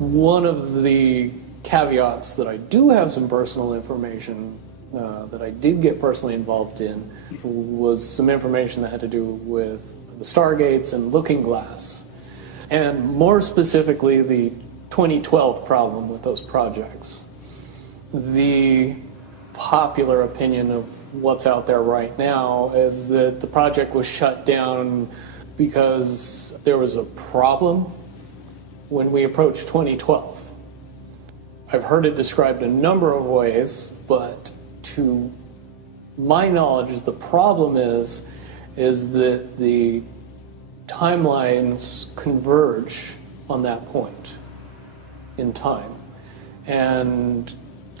One of the caveats that I do have some personal information that I did get personally involved in was some information that had to do with the Stargates and Looking Glass, and more specifically the 2012 problem with those projects. The popular opinion of what's out there right now is that the project was shut down because there was a problem when we approached 2012. I've heard it described a number of ways, but to my knowledge, the problem is that the timelines converge on that point in time. And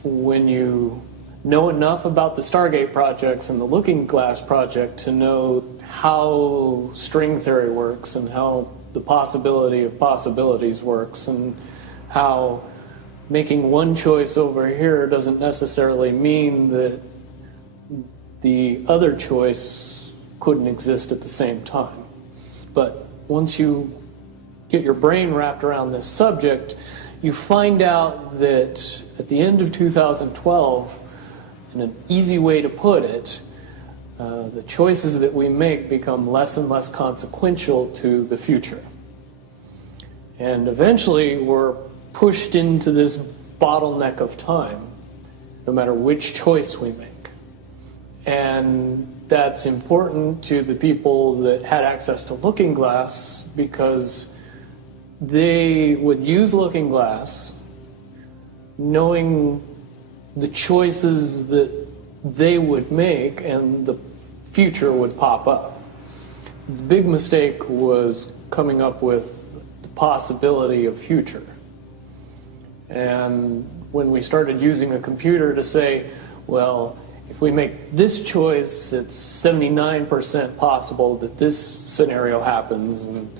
when you know enough about the Stargate projects and the Looking Glass project to know how string theory works and how the possibility of possibilities works and how making one choice over here doesn't necessarily mean that the other choice couldn't exist at the same time. But once you get your brain wrapped around this subject, you find out that at the end of 2012, in an easy way to put it, the choices that we make become less and less consequential to the future. And eventually we're pushed into this bottleneck of time, no matter which choice we make. And that's important to the people that had access to Looking Glass because they would use Looking Glass knowing the choices that they would make and the future would pop up. The big mistake was coming up with the possibility of future. And when we started using a computer to say, well, if we make this choice, it's 79% possible that this scenario happens, and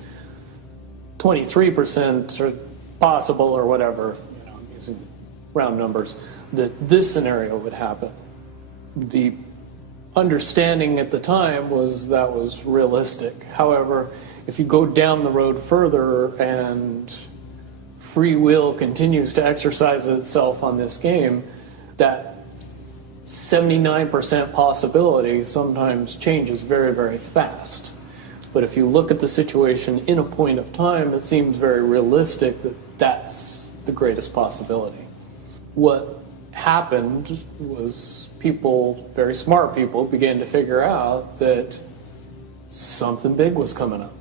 23% are possible, or whatever, I'm using round numbers, that this scenario would happen. The understanding at the time was that was realistic. However, if you go down the road further and free will continues to exercise itself on this game, that 79% possibility sometimes changes very, very fast. But if you look at the situation in a point of time, it seems very realistic that that's the greatest possibility. What happened was people, very smart people, began to figure out that something big was coming up.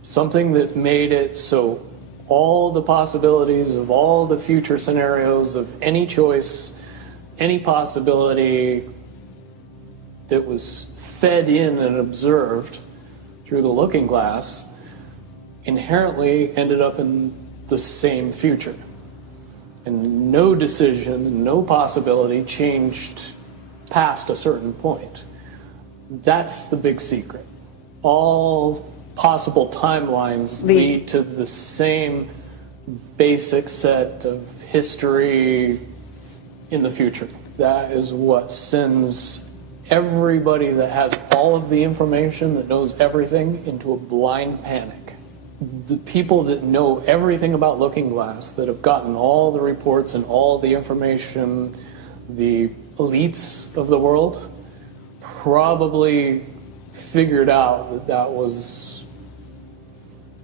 Something that made it so all the possibilities of all the future scenarios of any choice, any possibility that was fed in and observed through the Looking Glass inherently ended up in the same future. And no decision, no possibility changed past a certain point. That's the big secret. All possible timelines lead to the same basic set of history in the future. That is what sends everybody that has all of the information, that knows everything, into a blind panic. The people that know everything about Looking Glass, that have gotten all the reports and all the information, the elites of the world, probably figured out that that was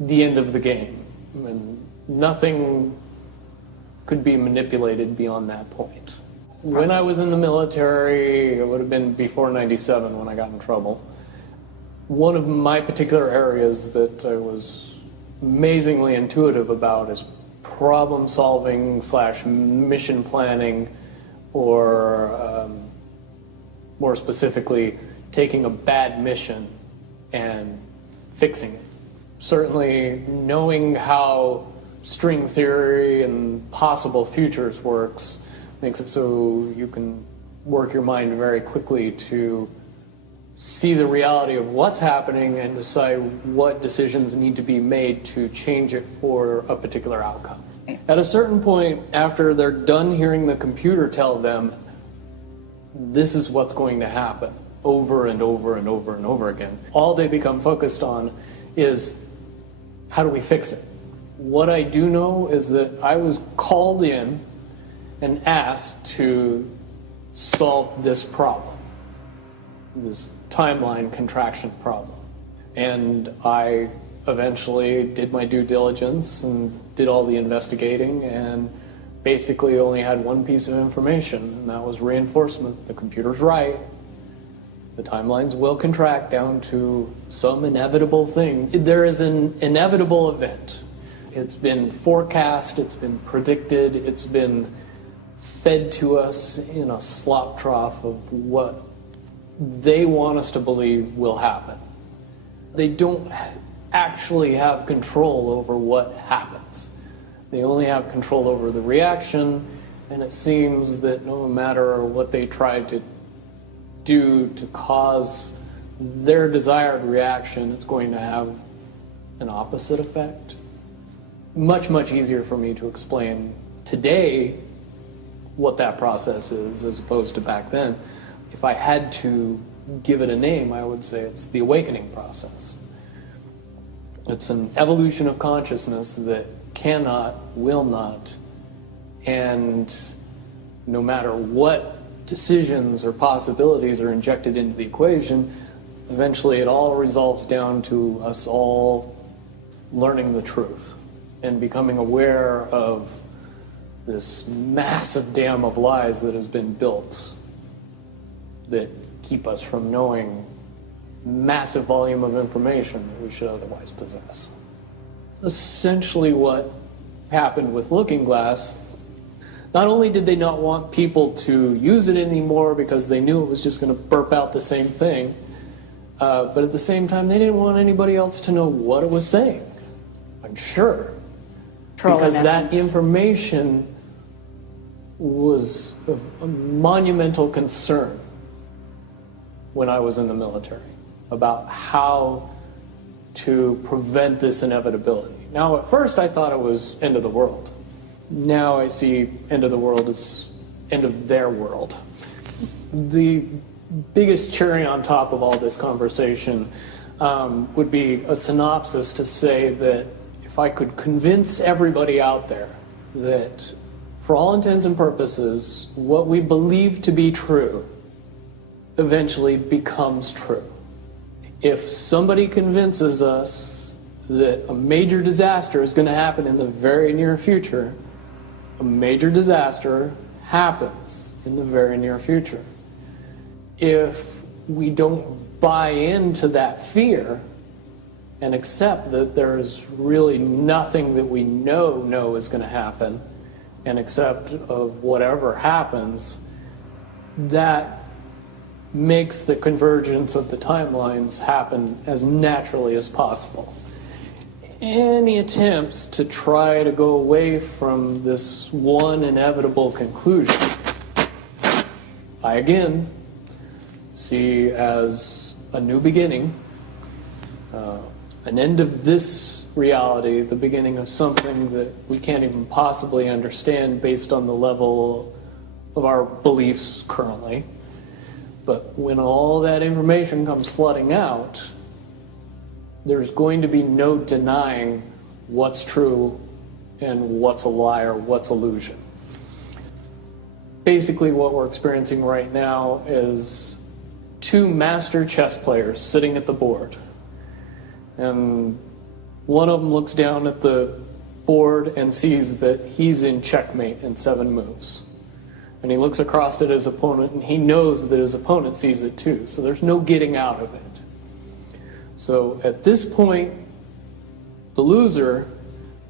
the end of the game, and nothing could be manipulated beyond that point. When I was in the military, it would have been before '97 when I got in trouble. One of my particular areas that I was amazingly intuitive about is problem solving / mission planning, or more specifically, taking a bad mission and fixing it. Certainly knowing how string theory and possible futures works makes it so you can work your mind very quickly to see the reality of what's happening and decide what decisions need to be made to change it for a particular outcome. At a certain point, after they're done hearing the computer tell them this is what's going to happen over and over and over and over again, all they become focused on is how do we fix it? What I do know is that I was called in and asked to solve this problem, this timeline contraction problem. And I eventually did my due diligence and did all the investigating and basically only had one piece of information, and that was reinforcement. The computer's right. The timelines will contract down to some inevitable thing. There is an inevitable event. It's been forecast, it's been predicted, it's been fed to us in a slop trough of what they want us to believe will happen. They don't actually have control over what happens. They only have control over the reaction, and it seems that no matter what they try to do to cause their desired reaction, it's going to have an opposite effect. Much, much easier for me to explain today what that process is as opposed to back then. If I had to give it a name, I would say it's the awakening process. It's an evolution of consciousness that cannot, will not, and no matter what decisions or possibilities are injected into the equation, eventually it all resolves down to us all learning the truth and becoming aware of this massive dam of lies that has been built that keep us from knowing massive volume of information that we should otherwise possess. Essentially what happened with Looking Glass, not only did they not want people to use it anymore because they knew it was just going to burp out the same thing, but at the same time they didn't want anybody else to know what it was saying, I'm sure. Because that information was of a monumental concern when I was in the military about how to prevent this inevitability. Now, at first I thought it was end of the world. Now I see end of the world as end of their world. The biggest cherry on top of all this conversation would be a synopsis to say that if I could convince everybody out there that for all intents and purposes, what we believe to be true eventually becomes true. If somebody convinces us that a major disaster is going to happen in the very near future, a major disaster happens in the very near future. If we don't buy into that fear and accept that there's really nothing that we know is going to happen, and accept of whatever happens, that makes the convergence of the timelines happen as naturally as possible. Any attempts to try to go away from this one inevitable conclusion, I again see as a new beginning, an end of this reality, the beginning of something that we can't even possibly understand based on the level of our beliefs currently. But when all that information comes flooding out, there's going to be no denying what's true and what's a lie or what's illusion. Basically what we're experiencing right now is two master chess players sitting at the board. And one of them looks down at the board and sees that he's in checkmate in 7 moves. And he looks across at his opponent and he knows that his opponent sees it too. So there's no getting out of it. So at this point, the loser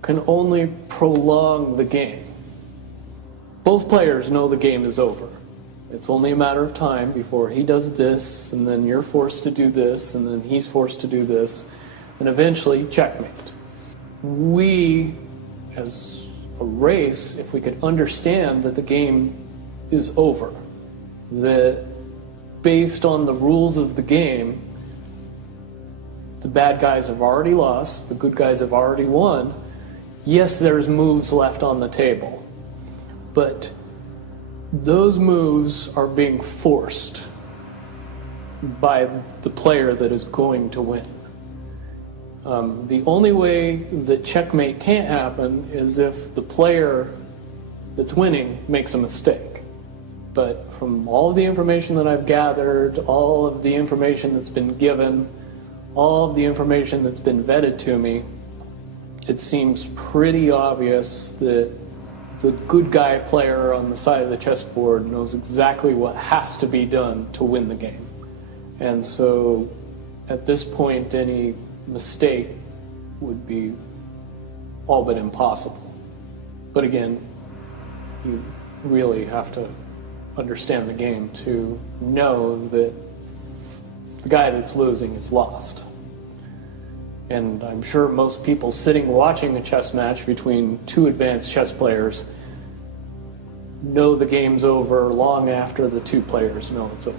can only prolong the game. Both players know the game is over. It's only a matter of time before he does this, and then you're forced to do this, and then he's forced to do this, and eventually checkmate. We, as a race, if we could understand that the game is over, that based on the rules of the game, the bad guys have already lost, the good guys have already won. Yes, there's moves left on the table, but those moves are being forced by the player that is going to win. The only way that checkmate can't happen is if the player that's winning makes a mistake. But from all of the information that I've gathered, all of the information that's been given, all of the information that's been vetted to me, it seems pretty obvious that the good guy player on the side of the chessboard knows exactly what has to be done to win the game. And so at this point, any mistake would be all but impossible. But again, you really have to understand the game to know that the guy that's losing is lost. And I'm sure most people sitting watching a chess match between two advanced chess players know the game's over long after the two players know it's over,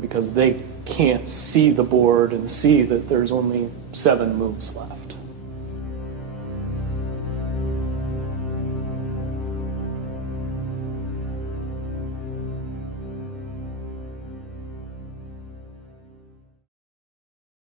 because they can't see the board and see that there's only 7 moves left.